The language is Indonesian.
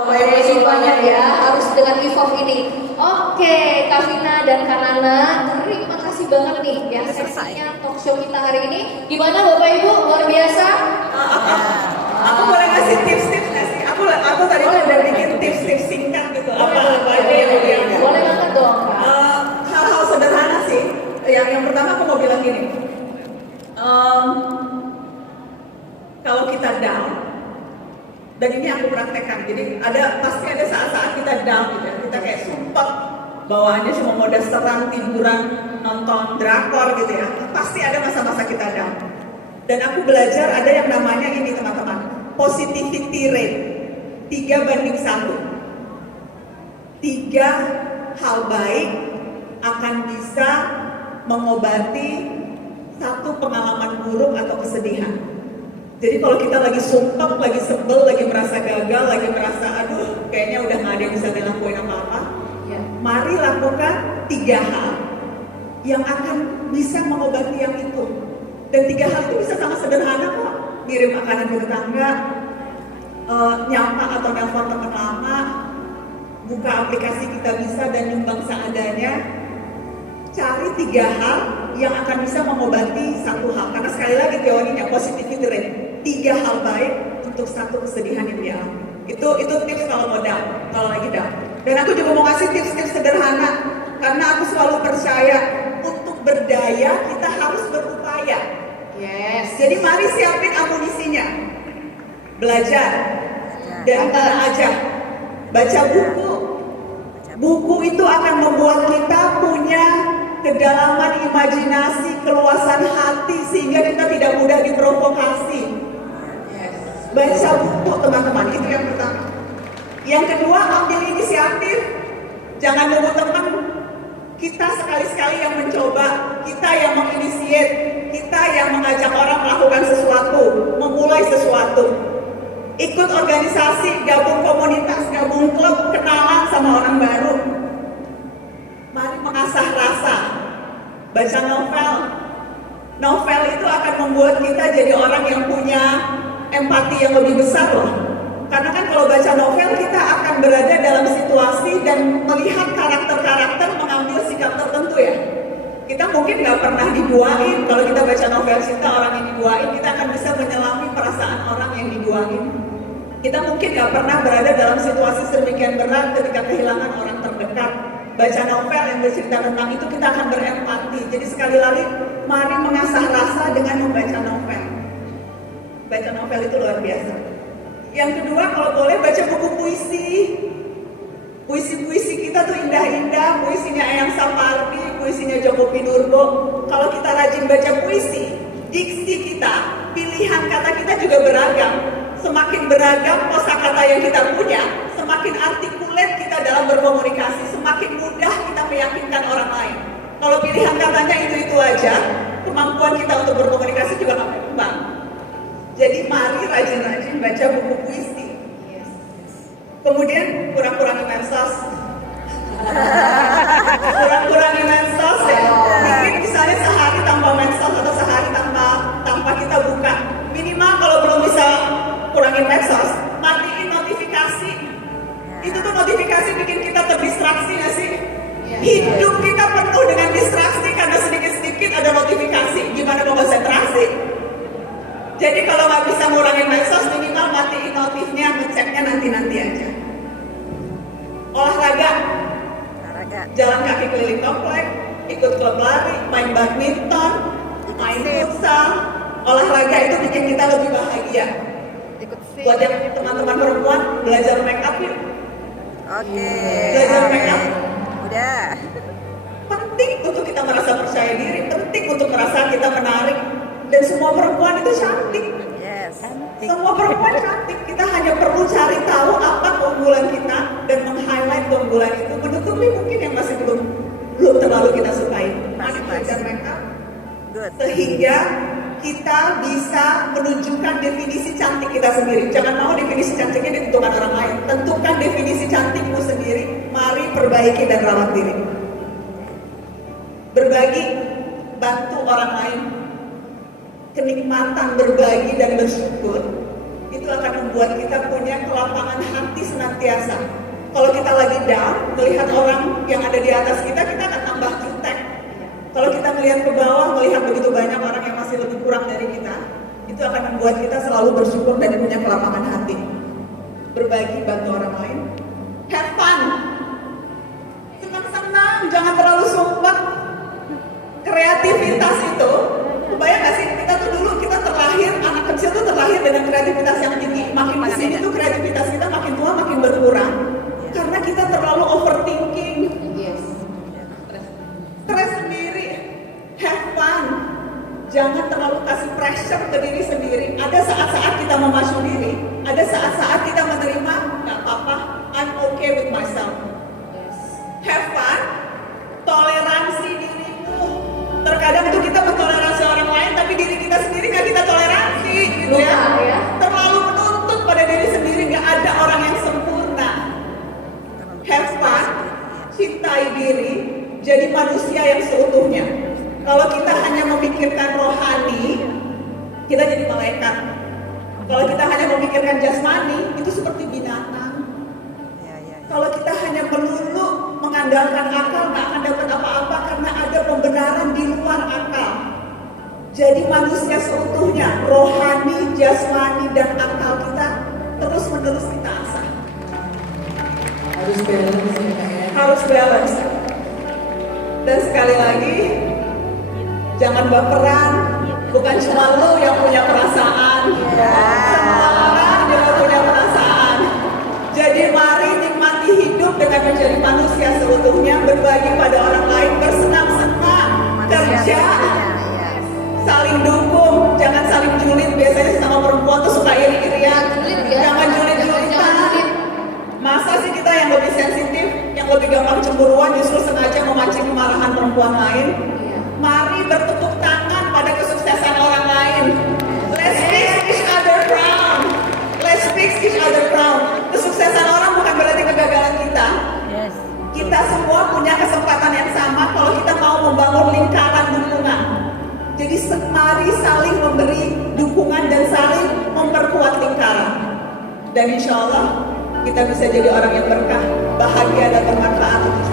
Banyak banyak ya, harus dengan evolve ini. Oke, Kavina dan Kanana, terima kasih banget nih ya sesinya talk show kita hari ini. Gimana Bapak Ibu, luar biasa? Aku boleh ngasih tips-tips nggak sih? Aku tadi udah bikin tips-tips singkat gitu. Apa aja yang dia? Boleh banget dong. Hal-hal sederhana sih. Yang pertama aku mau bilang gini. Kalau kita down, dan ini aku praktekkan, jadi pasti ada saat-saat kita down gitu ya, kita kayak sumpah bawaannya cuma mau dasteran, tiduran, nonton drakor gitu ya, pasti ada masa-masa kita down. Dan aku belajar ada yang namanya ini teman-teman, positivity rate 3:1. 3 hal baik akan bisa mengobati 1 pengalaman buruk atau kesedihan. Jadi kalau kita lagi sumpah, lagi sebel, lagi merasa gagal, lagi merasa aduh kayaknya udah gak ada yang bisa dilakuin apa-apa, ya, mari lakukan 3 hal yang akan bisa mengobati yang itu. Dan 3 hal itu bisa sangat sederhana kok. Ngirim makanan ke tetangga, nyapa atau nelfon teman lama, buka aplikasi Kita Bisa dan nyumbang seadanya. Cari 3 hal yang akan bisa mengobati 1 hal. Karena sekali lagi teorinya positivity rate, 3 hal baik untuk 1 kesedihan yang dialami. Itu tips kalau mau down, kalau lagi down. Dan aku juga mau kasih tips-tips sederhana, karena aku selalu percaya untuk berdaya kita harus berupaya. Yes. Jadi mari siapin amunisinya. Belajar. Dan mana aja. Baca buku. Buku itu akan membuat kita punya kedalaman imajinasi, keluasan hati, sehingga kita tidak mudah diprovokasi. Baca buku teman-teman, itu yang pertama. Yang kedua, ambil inisiatif. Jangan nunggu teman. Kita sekali-sekali yang mencoba, kita yang menginisiat, kita yang mengajak orang melakukan sesuatu, memulai sesuatu. Ikut organisasi, gabung komunitas, gabung klub, kenalan sama orang baru. Mari mengasah rasa. Baca novel. Novel itu akan membuat kita jadi orang yang punya empati yang lebih besar loh. Karena kan kalau baca novel kita akan berada dalam situasi dan melihat karakter-karakter mengambil sikap tertentu ya. Kita mungkin nggak pernah diduain. Kalau kita baca novel cinta orang yang diduain, kita akan bisa menyelami perasaan orang yang diduain. Kita mungkin nggak pernah berada dalam situasi sedemikian berat ketika kehilangan orang terdekat. Baca novel yang bercerita tentang itu, kita akan berempati. Jadi sekali lagi, mari mengasah rasa dengan membaca novel. Baca novel itu luar biasa. Yang kedua, kalau boleh baca buku puisi. Puisi-puisi kita tuh indah-indah, puisinya Eyang Sapardi, puisinya Djoko Pinurbo. Kalau kita rajin baca puisi, diksi kita, pilihan kata kita juga beragam. Semakin beragam kosakata yang kita punya, semakin artikulat kita dalam berkomunikasi, semakin mudah kita meyakinkan orang lain. Kalau pilihan katanya itu-itu aja, kemampuan kita untuk berkomunikasi juga akan berkembang. Jadi mari rajin-rajin baca buku puisi. Kemudian kurang-kurangi medsos. Kurang-kurangi medsos ya. Mungkin misalnya sehari tanpa medsos atau sehari tanpa kita buka. Minimal kalau belum bisa kurangin medsos, matiin notifikasi. Itu tuh notifikasi bikin kita terdistraksi nggak sih? Hidup kita penuh dengan distraksi karena sedikit-sedikit ada notifikasi. Gimana mau konsentrasi? Jadi kalau nggak bisa ngurangin medsos, minimal matiin notifnya, ngeceknya nanti-nanti aja. Olahraga. Jalan kaki keliling komplek, ikut klub lari, main badminton, main futsal. Olahraga itu bikin kita lebih bahagia. Buat yang teman-teman perempuan, belajar make up yuk. Oke. Belajar make up. Udah. Penting untuk kita merasa percaya diri, penting untuk merasa kita menarik. Dan semua perempuan itu cantik. Yes. Semua perempuan cantik. Kita hanya perlu cari tahu apa keunggulan kita dan meng-highlight keunggulan itu, menutupi mungkin yang masih belum terlalu kita sukai. Mari belajar make up. Good. Sehingga kita bisa menunjukkan definisi cantik kita sendiri. Jangan mau definisi cantiknya ditentukan orang lain. Tentukan definisi cantikmu sendiri. Mari perbaiki dan rawat diri. Berbagi, bantu orang lain. Kenikmatan berbagi dan bersyukur itu akan membuat kita punya kelapangan hati senantiasa. Kalau kita lagi down, melihat orang yang ada di atas kita akan tambah jutek. Kalau kita melihat ke bawah, melihat begitu banyak orang yang masih lebih kurang dari kita, itu akan membuat kita selalu bersyukur dan punya kelapangan hati. Berbagi, bantu orang lain. Have fun. Senang-senang, jangan terlalu sumpah. Kreativitas itu, kebayang gak sih, kita tuh dulu kita terlahir, anak kecil tuh terlahir dengan kreativitas yang tinggi. Makin kesini tuh kreativitas kita makin tua makin berkurang. Karena kita terlalu overthinking. Yes. Stres sendiri. Have fun. Jangan terlalu kasih pressure ke diri sendiri. Ada saat-saat kita memacu diri, ada saat-saat kita menerima, gak apa-apa, I'm okay with myself. Have fun. Toleransi dirimu. Terkadang tuh kita mentoleransi orang lain, tapi diri kita sendiri gak kita toleransi, gitu ya. Terlalu menuntut pada diri sendiri, gak ada orang yang sempurna. Have fun. Cintai diri. Jadi manusia yang seutuhnya. Kalau kita hanya memikirkan rohani, kita jadi malaikat. Kalau kita hanya memikirkan jasmani, itu seperti binatang. Kalau kita hanya melulu mengandalkan akal, nggak akan dapat apa-apa karena ada pembenaran di luar akal. Jadi manusia seutuhnya, rohani, jasmani, dan akal kita terus-menerus kita asah. Harus balance ya, Kak, ya. Harus balance. Dan sekali lagi, jangan baperan. Bukan cuma lo yang punya perasaan. Semua orang juga punya perasaan. Jadi mari nikmati hidup dengan menjadi manusia seutuhnya, berbagi pada orang lain, bersenang-senang, kerja, saling dukung, jangan saling julid. Biasanya sama perempuan tuh suka iri-irian. Jangan julid-julitan. Masa sih kita yang lebih sensitif, yang lebih gampang cemburuan, justru sengaja memancing kemarahan perempuan lain? Mari bertepuk tangan pada kesuksesan orang lain. Let's fix each other crown. Let's fix each other crown. Kesuksesan orang bukan berarti kegagalan kita. Kita semua punya kesempatan yang sama kalau kita mau membangun lingkaran dukungan. Jadi mari saling memberi dukungan dan saling memperkuat lingkaran. Dan insya Allah kita bisa jadi orang yang berkah, bahagia dan bermanfaat untuk